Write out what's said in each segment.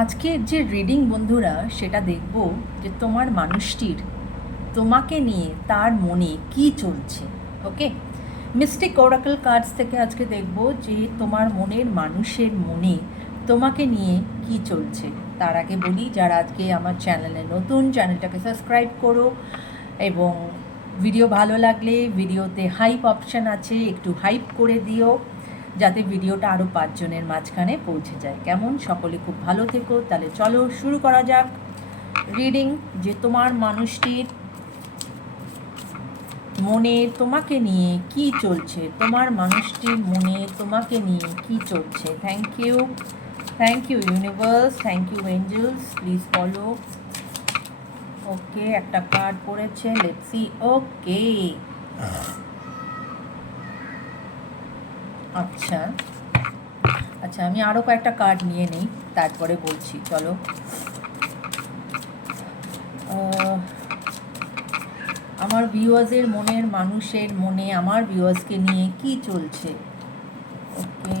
আজকের যে রিডিং বন্ধুরা সেটা দেখব যে তোমার মানুষটির তোমাকে নিয়ে তার মনে কি চলছে। ওকে, মিস্টিক ওরাকল কার্ডস থেকে আজকে দেখব যে তোমার মনের মানুষের মনে তোমাকে নিয়ে কি চলছে। তার আগে বলি, যারা আজকে আমার চ্যানেলে নতুন, চ্যানেলটাকে সাবস্ক্রাইব করো এবং ভিডিও ভালো লাগলে ভিডিওতে হাইপ অপশান আছে, একটু হাইপ করে দিও যাতে ভিডিওটা আরও 5 জনের মাঝখানে পৌঁছে যায়। কেমন? সকলে খুব ভালো থেকো। তাহলে চলো শুরু করা যাক রিডিং, যে তোমার মানুষটির মনে তোমাকে নিয়ে কি চলছে। তোমার মানুষটির মনে তোমাকে নিয়ে কি চলছে। Thank you universe, thank you angels, please follow. Okay, একটা কার্ড পড়েছে, লেটস সি। ওকে, আচ্ছা আচ্ছা, আমি আরও কয়েকটা কার্ড নিয়ে নিই, তারপরে বলছি। চলো, আমার ভিউয়ার্সের মনের মানুষের মনে আমার ভিউয়ার্সকে নিয়ে কি চলছে। ওকে,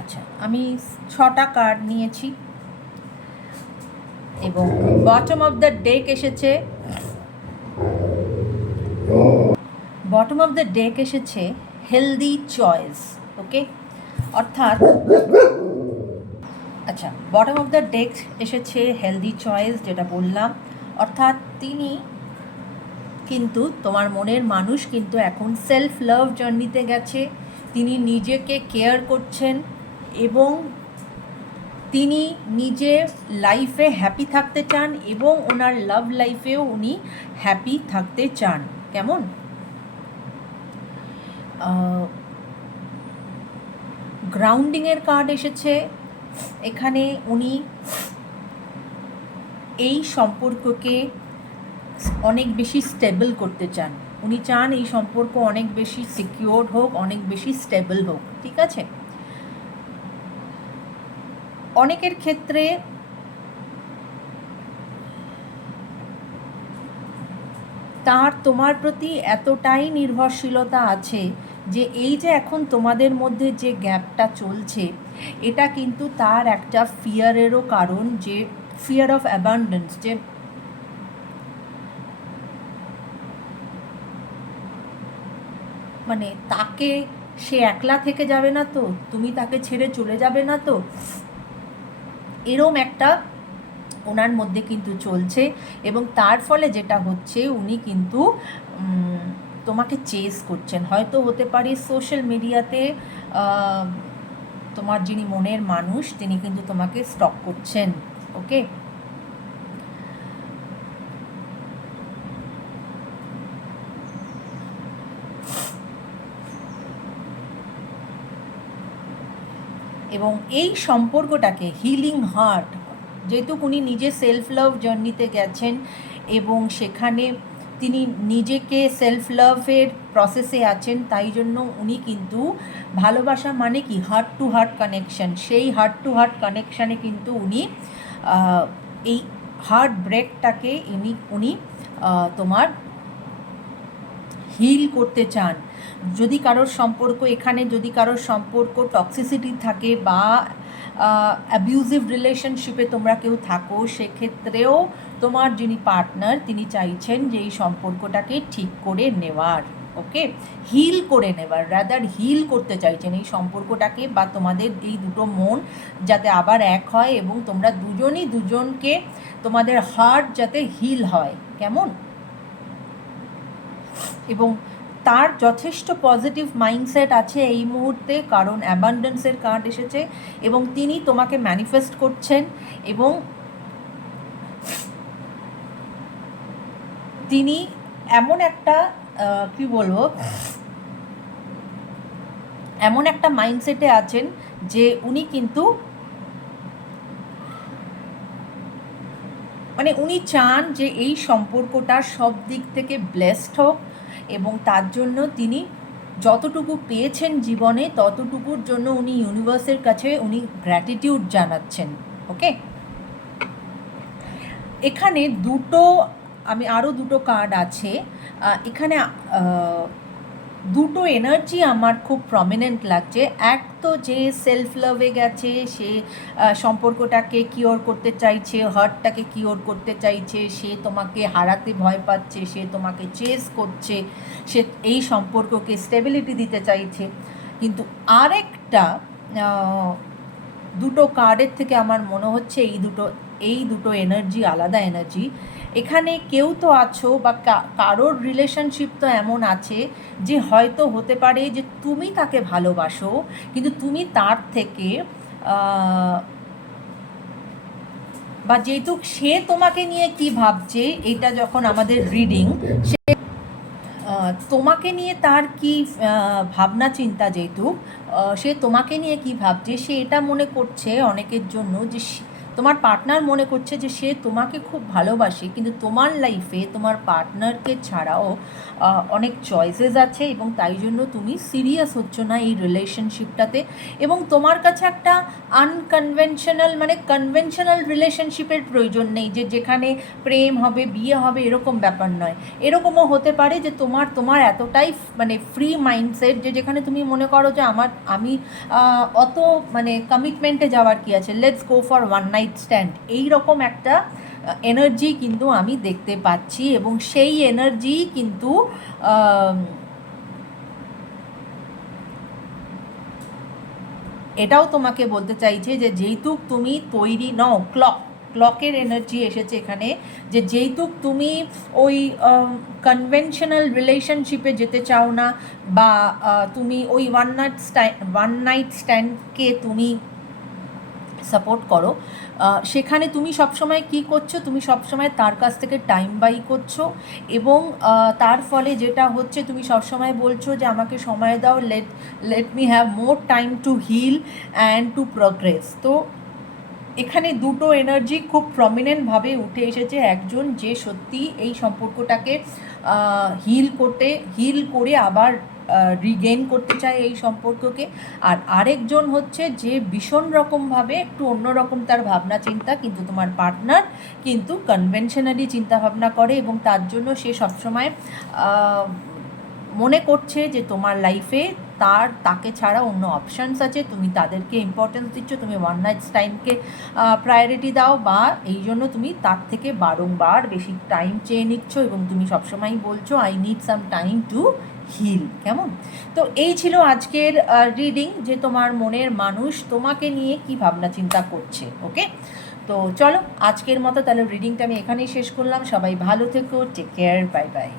আচ্ছা, আমি 6টা কার্ড নিয়েছি এবং বটম অফ দ্য ডেক এসেছে। বটম অফ দ্য ডেক এসেছে হেলদি চয়েস। ওকে, অর্থাৎ আচ্ছা, বটম অফ দ্য ডেক এসেছে হেলদি চয়েস, যেটা বললাম। অর্থাৎ তিনি কিন্তু, তোমার মনের মানুষ কিন্তু এখন সেলফ লাভ জার্নিতে গেছে। তিনি নিজেকে কেয়ার করছেন এবং তিনি নিজের লাইফে হ্যাপি থাকতে চান এবং ওনার লাভ লাইফেও উনি হ্যাপি থাকতে চান। কেমন? গ্রাউন্ডিংয়ের কার্ড এসেছে এখানে। উনি এই সম্পর্ককে অনেক বেশি স্টেবল করতে চান। উনি চান এই সম্পর্ক অনেক বেশি সিকিউরড হোক, অনেক বেশি স্টেবল হোক। ঠিক আছে, অনেকের ক্ষেত্রে তার তোমার প্রতি এতটাই নির্ভরশীলতা আছে যে এই যে এখন তোমাদের মধ্যে যে গ্যাপটা চলছে, এটা কিন্তু তার একটা ফিয়ারেরও কারণ, যে ফিয়ার অফ অ্যাবান্ডেন্স, যে মানে তাকে, সে একলা থেকে যাবে না তো, তুমি তাকে ছেড়ে চলে যাবে না তো, এরম একটা ওনার মধ্যে কিন্তু চলছে। এবং তার ফলে যেটা হচ্ছে, উনি কিন্তু তোমাকে চেস করছেন। হয়তো হতে পারে সোশ্যাল মিডিয়াতে তোমার যিনি মনের মানুষ তিনি কিন্তু তোমাকে স্টক করছেন। ওকে, এবং এই সম্পর্কটাকে হিলিং হার্ট, যেহেতু উনি নিজে সেলফ লাভ জার্নিতে গেছেন এবং সেখানে তিনি নিজেকে সেলফ লাভের প্রসেসে আছেন, তাই জন্য উনি কিন্তু ভালোবাসা মানে কি হার্ট টু হার্ট কানেকশন, সেই হার্ট টু হার্ট কানেকশানে কিন্তু উনি এই হার্ট ব্রেকটাকে উনি তোমার হিল করতে চান। যদি কারোর সম্পর্ক, এখানে যদি কারোর সম্পর্ক টক্সিসিটি থাকে বা অ্যাবিউজিভ রিলেশনশিপে তোমরা কেউ থাকো, সেক্ষেত্রেও তোমার যিনি পার্টনার তিনি চাইছেন যে এই সম্পর্কটাকে ঠিক করে নেওয়ার। ওকে, হিল করে নেবার, রাদার হিল করতে চাইছেন এই সম্পর্কটাকে, বা তোমাদের এই দুটো মন যাতে আবার এক হয় এবং তোমরা দুজনই দুজনকে, তোমাদের হার্ট যাতে হিল হয়। কেমন? এবং তার যথেষ্ট পজিটিভ মাইন্ডসেট আছে এই মুহূর্তে, কারণ অ্যাবান্ডেন্সের কার্ড এসেছে এবং তিনি তোমাকে ম্যানিফেস্ট করছেন এবং তিনি এমন একটা কি বলবো, এমন একটা মাইন্ডসেটে আছেন যে উনি কিন্তু মানে উনি চান যে এই সম্পর্কটা সব দিক থেকে ব্লেসড হোক এবং তার জন্য তিনি যতটুকু পেয়েছেন জীবনে ততটুকুর জন্য উনি ইউনিভার্সের কাছে উনি গ্র্যাটিটিউড জানাচ্ছেন। ওকে, এখানে দুটো আমি আরও দুটো কার্ড আছে এখানে। দুটো এনার্জি আমার খুব প্রমিনেন্ট লাগছে। এক তো যে সেলফ লাভে গেছে, সে সম্পর্কটাকে কিওর করতে চাইছে, হার্টটাকে কিওর করতে চাইছে, সে তোমাকে হারাতে ভয় পাচ্ছে, সে তোমাকে চেস করছে, সে এই সম্পর্ককে স্টেবিলিটি দিতে চাইছে। কিন্তু আরেকটা দুটো কার্ডের থেকে আমার মনে হচ্ছে এই দুটো এনার্জি আলাদা এনার্জি। এখানে কেউ তো আছো বা কারোর রিলেশনশিপ তো এমন আছে যে হয়তো হতে পারে যে তুমি তাকে ভালোবাসো, কিন্তু তুমি তার থেকে বা যেহেতু সে তোমাকে নিয়ে কি ভাবছে, এটা যখন আমাদের রিডিং, সে তোমাকে নিয়ে তার কি ভাবনা চিন্তা, যেহেতু সে তোমাকে নিয়ে কি ভাবছে, সে এটা মনে করছে অনেকের জন্য যে তোমার পার্টনার মনে করছে যে সে তোমাকে খুব ভালোবাসে, কিন্তু তোমার লাইফে তোমার পার্টনারকে ছাড়াও অনেক চয়েসেস আছে, এবং তাই জন্য তুমি সিরিয়াস হচ্ছ না এই রিলেশনশিপটাতে। এবং তোমার কাছে একটা আনকনভেনশনাল, মানে কনভেনশনাল রিলেশনশিপের প্রয়োজন নেই, যে যেখানে প্রেম হবে, বিয়ে হবে, এরকম ব্যাপার নয়। এরকমও হতে পারে যে তোমার এতটাই মানে ফ্রি মাইন্ডসেট, যে যেখানে তুমি মনে করো যে আমি অত মানে কমিটমেন্টে যাওয়ার কি আছে, let's go for one night stand, এইরকম একটা এনার্জি কিন্তু আমি দেখতে পাচ্ছি। এবং সেই এনার্জি কিন্তু এটাও তোমাকে বলতে চাইছে যে যেহেতু তুমি তৈরি নও, ক্লকের এনার্জি এসেছে এখানে, যে যেহেতু তুমি ওই কনভেনশনাল রিলেশনশিপে যেতে চাও না, বা তুমি ওই ওয়ান নাইট স্ট্যান্ডকে তুমি সাপোর্ট করো, সেখানে তুমি সবসময় কী করছো, তুমি সবসময় তার কাছ থেকে টাইম বাই করছো, এবং তার ফলে যেটা হচ্ছে, তুমি সবসময় বলছো যে আমাকে সময় দাও, let me have more time to heal and to progress. তো এখানে দুটো এনার্জি খুব প্রমিনেন্টভাবে উঠে এসেছে। একজন যে সত্যি এই সম্পর্কটাকে হিল করে আবার রিগেইন করতে চায় এই সম্পর্ককে, আর আরেকজন হচ্ছে যে ভীষণ রকমভাবে একটু অন্যরকম তার ভাবনা চিন্তা, কিন্তু তোমার পার্টনার কিন্তু কনভেনশনালি চিন্তাভাবনা করে, এবং তার জন্য সে সবসময় মনে করছে যে তোমার লাইফে তাকে ছাড়া অন্য অপশানস আছে, তুমি তাদেরকে ইম্পর্টেন্স দিচ্ছ, তুমি ওয়ান নাইট টাইমকে প্রায়োরিটি দাও, বা এই জন্য তুমি তার থেকে বারংবার বেশি টাইম চেয়ে নিচ্ছ, এবং তুমি সবসময়ই বলছো I need some time to heal. কেমন? তো এই ছিল আজকের রিডিং, যে তোমার মনের মানুষ তোমাকে নিয়ে কি ভাবনা চিন্তা করছে। ওকে, তো চলো আজকের মতো তাহলে রিডিংটা আমি এখানেই শেষ করলাম। সবাই ভালো থেকো, টেক কেয়ার, বাই বাই।